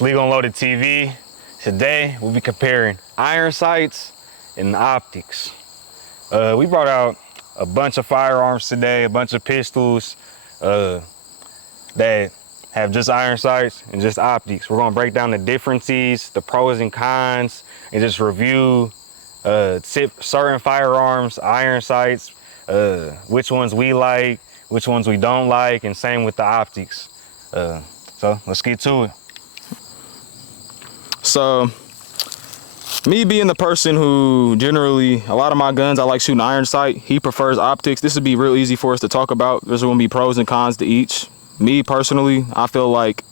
It's Legal Unloaded TV. Today we'll be comparing iron sights and optics. We brought out a bunch of firearms today, a bunch of pistols that have just iron sights and just optics. We're gonna break down the differences, the pros and cons, and just review certain firearms, iron sights, which ones we like, which ones we don't like, and same with the optics. So let's get to it. So, me being the person who generally, a lot of my guns, I like shooting iron sight. He prefers optics. This would be real easy for us to talk about. There's gonna be pros and cons to each. Me personally, I feel like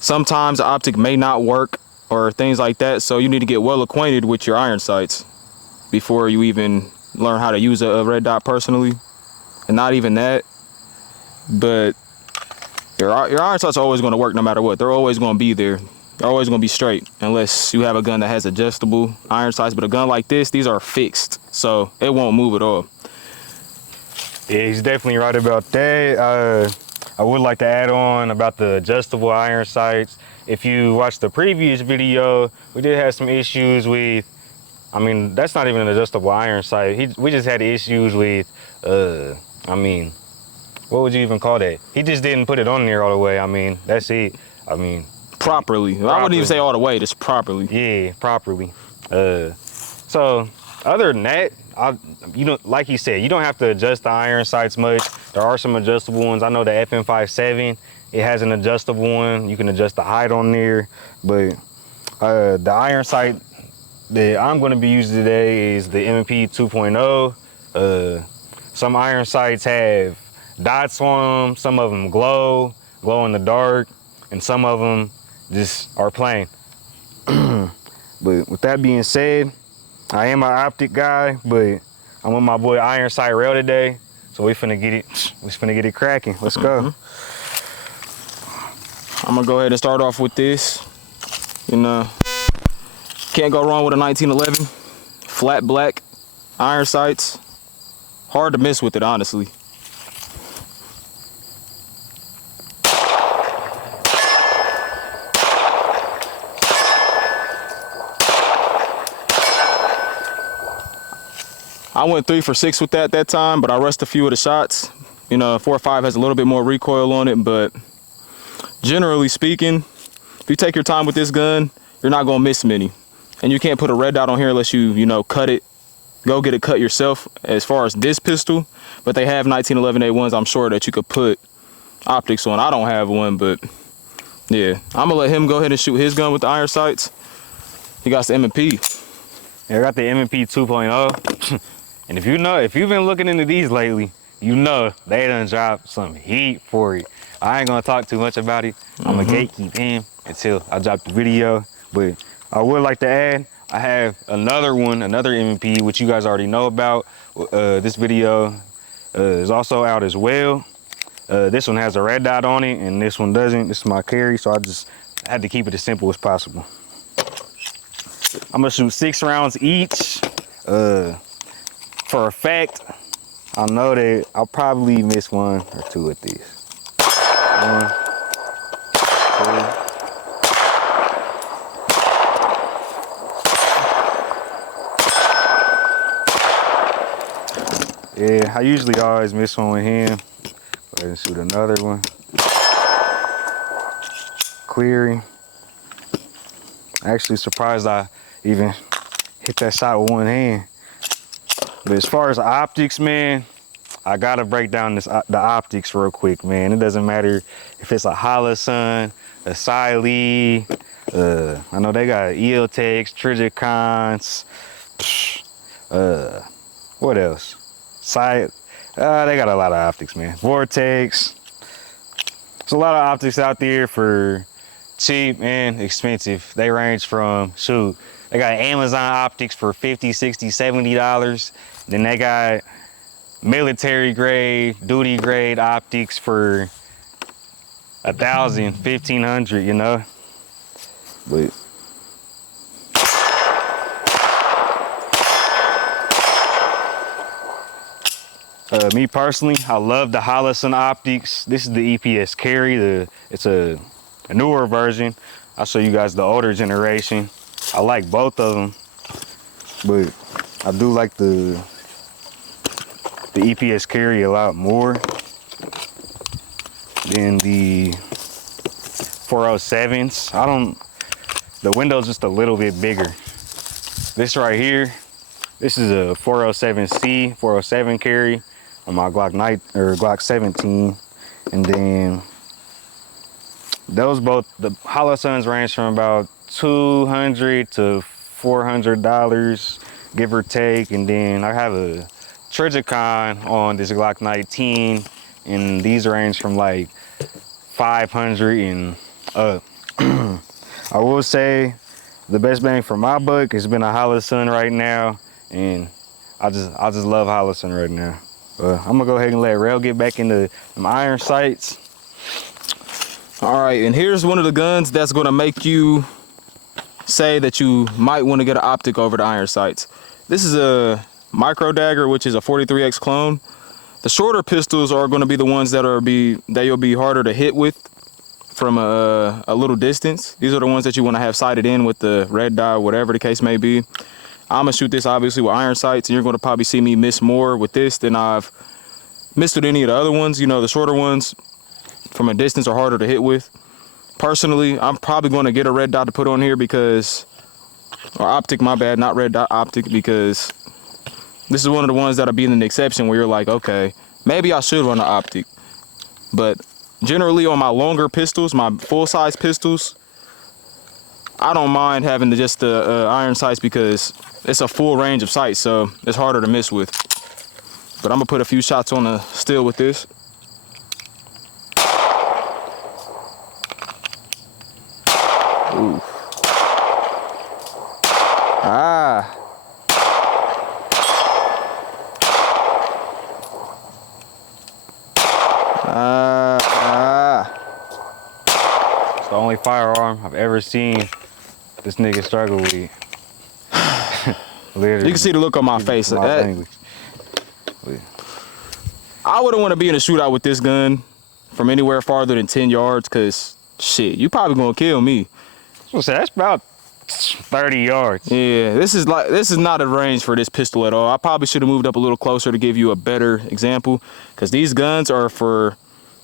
sometimes the optic may not work or things like that. So you need to get well acquainted with your iron sights before you even learn how to use a red dot personally. And not even that, but your iron sights are always gonna work no matter what. They're always gonna be there. They're always gonna be straight unless you have a gun that has adjustable iron sights. But a gun like this, these are fixed, so it won't move at all. Yeah, he's definitely right about that. I would like to add on about the adjustable iron sights. If you watched the previous video, we did have some issues with, I mean, that's not even an adjustable iron sight. We just had issues with, I mean, what would you even call that? He just didn't put it on there all the way. I mean, that's it. I mean, properly. I wouldn't even say all the way, just properly. Yeah, properly. So other than that, you know, like he said, you don't have to adjust the iron sights much. There are some adjustable ones. I know the FM57, it has an adjustable one. You can adjust the height on there, but the iron sight that I'm going to be using today is the M&P 2.0. Some iron sights have dots on them. Some of them glow in the dark, and some of them just are plain. But with that being said, I am an optic guy, but I'm with my boy Iron Sight Rail today, so we finna get it cracking. Let's go. I'm gonna go ahead and start off with this. You know, can't go wrong with a 1911 flat black iron sights. Hard to miss with it, honestly. I went 3 for 6 with that time, but I rushed a few of the shots. You know, 4.5 has a little bit more recoil on it, but generally speaking, if you take your time with this gun, you're not gonna miss many. And you can't put a red dot on here unless you know, cut it, go get it cut yourself as far as this pistol. But they have 1911 A1s, I'm sure that you could put optics on. I don't have one, but yeah. I'm gonna let him go ahead and shoot his gun with the iron sights. He got the M&P. Yeah, I got the M&P 2.0. And if you've been looking into these lately, you know they done dropped some heat for it. I ain't gonna talk too much about it. I'm gonna gatekeep him until I drop the video. But I would like to add, I have another M&P, which you guys already know about. This video is also out as well. This one has a red dot on it, and this one doesn't. This is my carry, so I just had to keep it as simple as possible. I'm gonna shoot 6 rounds each. For a fact, I know that I'll probably miss 1 or 2 with these. 1, 2. Yeah, I usually always miss 1 with him. Go ahead and shoot another one. Clearing. Actually surprised I even hit that shot with 1 hand. But as far as the optics, man, I gotta break down the optics real quick, man. It doesn't matter if it's a Holosun, a Siley, I know they got EOTechs, Trigicons, what else? They got a lot of optics, man. Vortex. There's a lot of optics out there for cheap and expensive. They range from, shoot, they got Amazon optics for $50, $60, $70. Then they got military grade, duty grade optics for $1,000, $1,500, you know? But me personally, I love the Holosun optics. This is the EPS carry. It's a a newer version. I'll show you guys the older generation. I like both of them, but I do like the EPS carry a lot more than the 407s. The window's just a little bit bigger. This right here, this is a 407C, 407 carry on my Glock 17. And then those both, the Holosuns range from about $200 to $400, give or take. And then I have a Trigicon on this Glock 19, and these range from like 500 and up. I will say the best bang for my buck has been a Holosun right now, and I just love Holosun right now. I'm gonna go ahead and let Rail get back into them iron sights. All right, and here's one of the guns that's gonna make you say that you might want to get an optic over the iron sights. This is a micro dagger, which is a 43X clone. The shorter pistols are going to be the ones that you'll be harder to hit with from a little distance. These are the ones that you want to have sighted in with the red dot, whatever the case may be. I'm gonna shoot this obviously with iron sights, and you're going to probably see me miss more with this than I've missed with any of the other ones. You know, the shorter ones from a distance are harder to hit with. Personally, I'm probably going to get a red dot to put on here because, or optic, my bad, not red dot, optic, because this is one of the ones that'll be an exception where you're like, okay, maybe I should run an optic. But generally on my longer pistols, my full-size pistols, I don't mind having just the iron sights because it's a full range of sights, so it's harder to miss with. But I'm gonna put a few shots on the still with this. Ooh. Ah. It's the only firearm I've ever seen this nigga struggle with. Literally. You can see the look on my face. I wouldn't want to be in a shootout with this gun from anywhere farther than 10 yards because, shit, you probably gonna kill me. So that's about 30 yards. Yeah, this is not a range for this pistol at all. I probably should have moved up a little closer to give you a better example because these guns are for,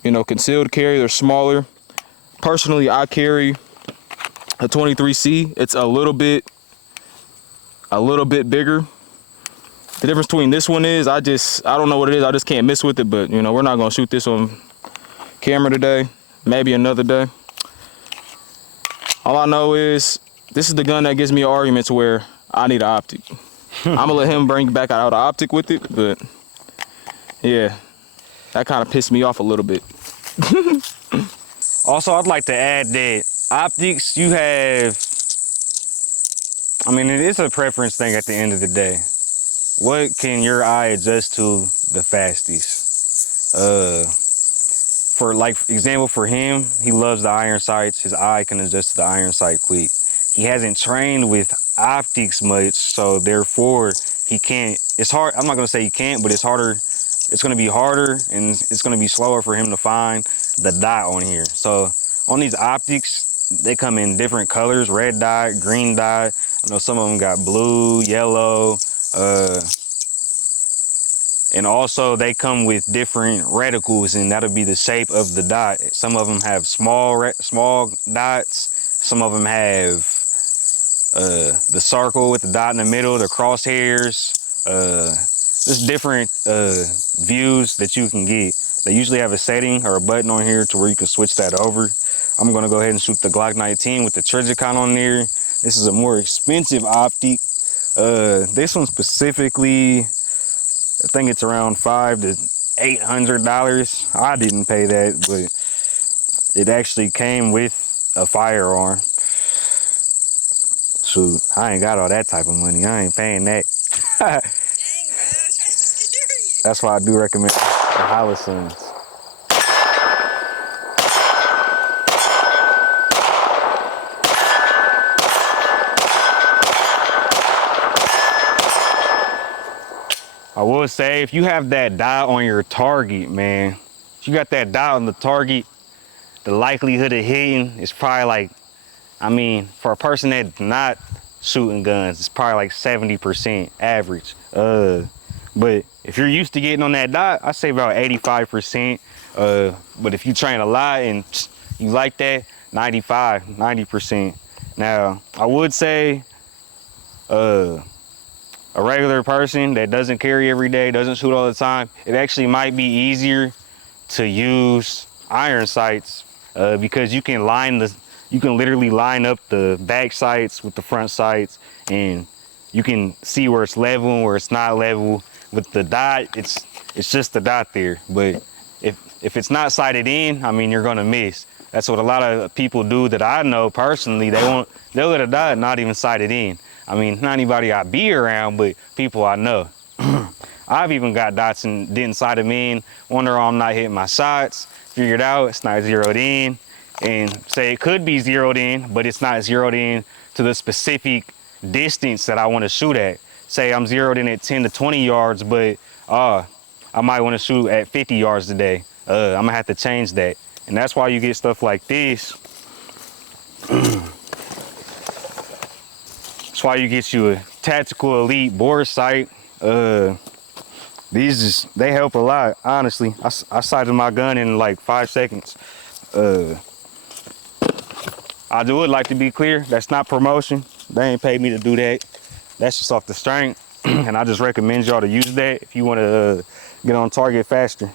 you know, concealed carry. They're smaller. Personally, I carry a 23C. It's a little bit bigger. The difference between this one is I don't know what it is. I just can't miss with it, but you know, we're not gonna shoot this on camera today. Maybe another day. All I know is this is the gun that gives me an argument to where I need an optic. I'm gonna let him bring back out the optic with it, but yeah, that kind of pissed me off a little bit. Also, I'd like to add that optics, you have, I mean, it is a preference thing at the end of the day. What can your eye adjust to the fastest? For like example, for him, he loves the iron sights. His eye can adjust to the iron sight quick. He hasn't trained with optics much, so therefore he can't. It's hard. I'm not gonna say he can't, but it's harder. It's gonna be harder and it's gonna be slower for him to find the dot on here. So on these optics, they come in different colors: red dot, green dot. I know some of them got blue, yellow. And also they come with different reticles, and that'll be the shape of the dot. Some of them have small dots. Some of them have the circle with the dot in the middle, the crosshairs. There's different views that you can get. They usually have a setting or a button on here to where you can switch that over. I'm gonna go ahead and shoot the Glock 19 with the Trigicon on there. This is a more expensive optic. This one specifically, I think it's around $500 to $800. I didn't pay that, but it actually came with a firearm. Shoot, I ain't got all that type of money. I ain't paying that. Dang, bro, I was trying to scare you. That's why I do recommend the Holosuns. I will say, if you have that dot on your target, man, if you got that dot on the target, the likelihood of hitting is probably like, I mean, for a person that's not shooting guns, it's probably like 70% average. But if you're used to getting on that dot, I say about 85%. But if you train a lot and you like that, 95, 90%. Now, I would say a regular person that doesn't carry every day, doesn't shoot all the time, it actually might be easier to use iron sights because you can literally line up the back sights with the front sights, and you can see where it's level and where it's not level. With the dot, it's just the dot there. But if it's not sighted in, I mean, you're gonna miss. That's what a lot of people do that I know personally. They'll let a dot not even sighted in. I mean, not anybody I be around, but people I know. I've even got dots and didn't sight them in, wonder why I'm not hitting my shots, figured out it's not zeroed in, and say it could be zeroed in, but it's not zeroed in to the specific distance that I want to shoot at. Say I'm zeroed in at 10 to 20 yards, but I might want to shoot at 50 yards today. I'm gonna have to change that. And that's why you get stuff like this. That's why you get you a tactical elite bore sight. These they help a lot, honestly. I sighted my gun in like 5 seconds. I would like to be clear, that's not promotion. They ain't paid me to do that. That's just off the strength. And I just recommend y'all to use that if you want to get on target faster.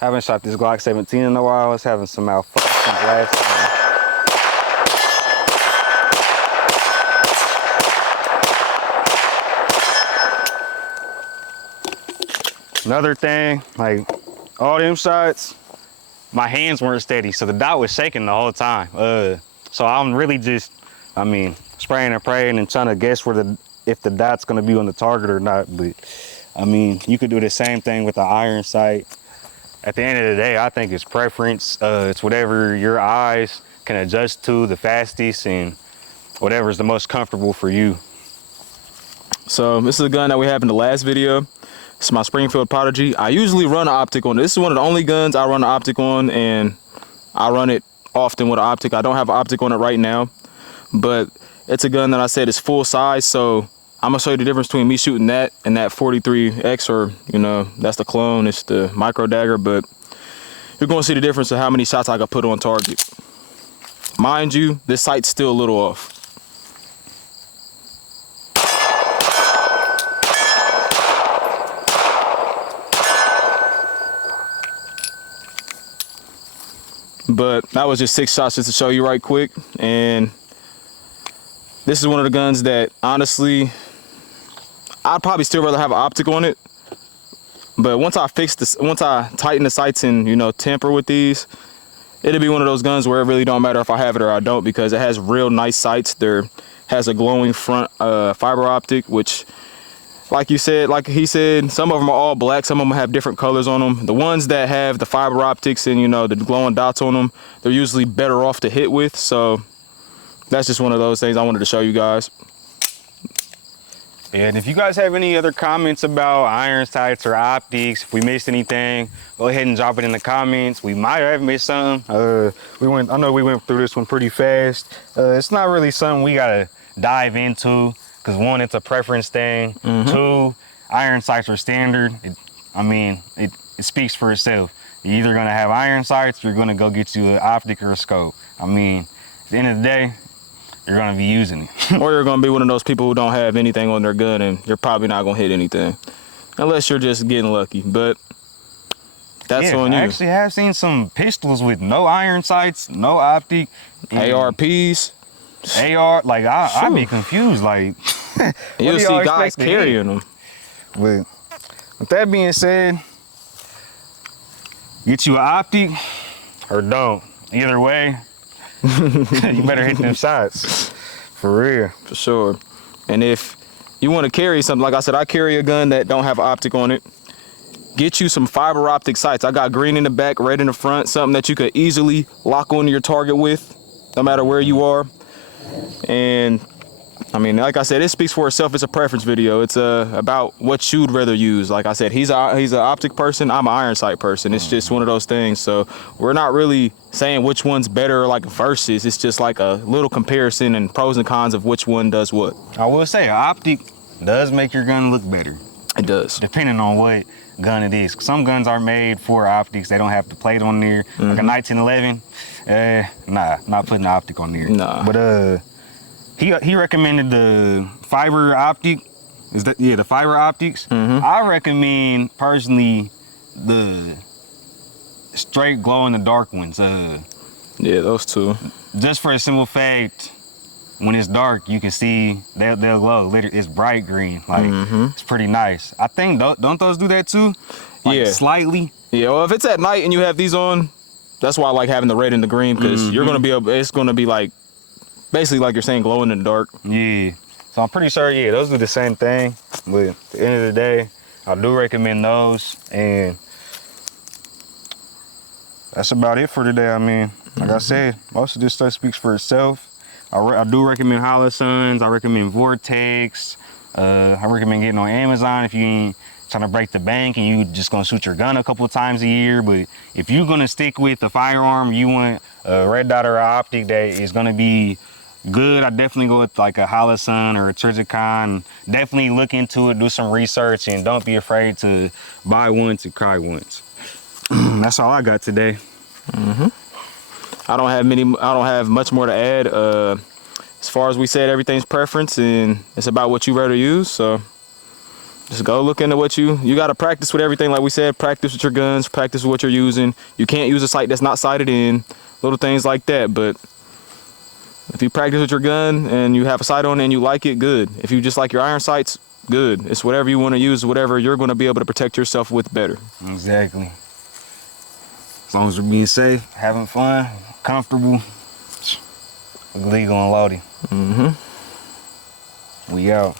Haven't shot this Glock 17 in a while. I was having some malfunctions last time. Another thing, like all them shots, my hands weren't steady, so the dot was shaking the whole time. So I'm really just, I mean, spraying and praying and trying to guess if the dot's gonna be on the target or not. But I mean, you could do the same thing with the iron sight. At the end of the day, I think it's preference. It's whatever your eyes can adjust to the fastest and whatever's the most comfortable for you. So this is a gun that we have in the last video. It's my Springfield Prodigy. I usually run an optic on it. This is one of the only guns I run an optic on, and I run it often with an optic. I don't have an optic on it right now, but it's a gun that I said is full size, so I'm gonna show you the difference between me shooting that and that 43X, or you know, that's the clone, it's the micro dagger, but you're gonna see the difference of how many shots I could put on target. Mind you, this sight's still a little off. But that was just 6 shots just to show you right quick. And this is one of the guns that honestly, I'd probably still rather have an optic on it. But once I tighten the sights and, you know, temper with these, it'll be one of those guns where it really don't matter if I have it or I don't, because it has real nice sights. There has a glowing front fiber optic, which, like he said, some of them are all black, some of them have different colors on them. The ones that have the fiber optics and, you know, the glowing dots on them, they're usually better off to hit with. So that's just one of those things I wanted to show you guys. And if you guys have any other comments about iron sights or optics, if we missed anything, go ahead and drop it in the comments. We might have missed something. I know we went through this one pretty fast. It's not really something we gotta dive into, because one, it's a preference thing. Two, iron sights are standard. It speaks for itself. You're either gonna have iron sights, or you're gonna go get you an optic or a scope. I mean, at the end of the day, you're gonna be using it. Or you're gonna be one of those people who don't have anything on their gun, and you're probably not gonna hit anything. Unless you're just getting lucky, but that's on you. I actually have seen some pistols with no iron sights, no optic. ARPs. AR, like I'd be confused, like you'll see guys carrying them. But with that being said, get you an optic or don't. Either way, you better hit them shots. For real. For sure. And if you want to carry something, like I said, I carry a gun that don't have an optic on it. Get you some fiber optic sights. I got green in the back, red in the front, something that you could easily lock onto your target with, no matter where you are. And I mean, like I said, it speaks for itself. It's a preference video. It's about what you'd rather use. Like I said, he's an optic person. I'm an iron sight person. It's just one of those things. So we're not really saying which one's better, like versus. It's just like a little comparison and pros and cons of which one does what. I will say, an optic does make your gun look better. It does. Depending on what gun it is. Some guns are made for optics. They don't have the plate on there. Like a 1911, nah, not putting the optic on there. Nah. But he recommended the fiber optic. The fiber optics? I recommend personally the straight glow in the dark ones. Yeah, those two. Just for a simple fact, when it's dark, you can see they'll glow. Literally, it's bright green. Like it's pretty nice. I think don't those do that too? Like, yeah, slightly. Yeah, well, if it's at night and you have these on, that's why I like having the red and the green, because you're gonna be it's gonna be like basically like you're saying glowing in the dark. Yeah. So I'm pretty sure, yeah, those do the same thing. But at the end of the day, I do recommend those. And that's about it for today. I mean, like I said, most of this stuff speaks for itself. I do recommend Holosuns. I recommend Vortex. I recommend getting on Amazon if you ain't trying to break the bank and you just gonna shoot your gun a couple of times a year. But if you're gonna stick with the firearm, you want a red dot or an optic that is gonna be good, I definitely go with like a Holosun or a Trijicon. Definitely look into it, do some research, and don't be afraid to buy one to cry once. That's all I got today. I don't have much more to add. As far as we said, everything's preference, and it's about what you rather use. So just go look into what you got to practice with everything. Like we said, practice with your guns, practice with what you're using. You can't use a sight that's not sighted in, little things like that. But if you practice with your gun and you have a sight on it and you like it, good. If you just like your iron sights, good. It's whatever you want to use, whatever you're going to be able to protect yourself with better. Exactly. As long as we're being safe, having fun, comfortable, legal and loading. We out.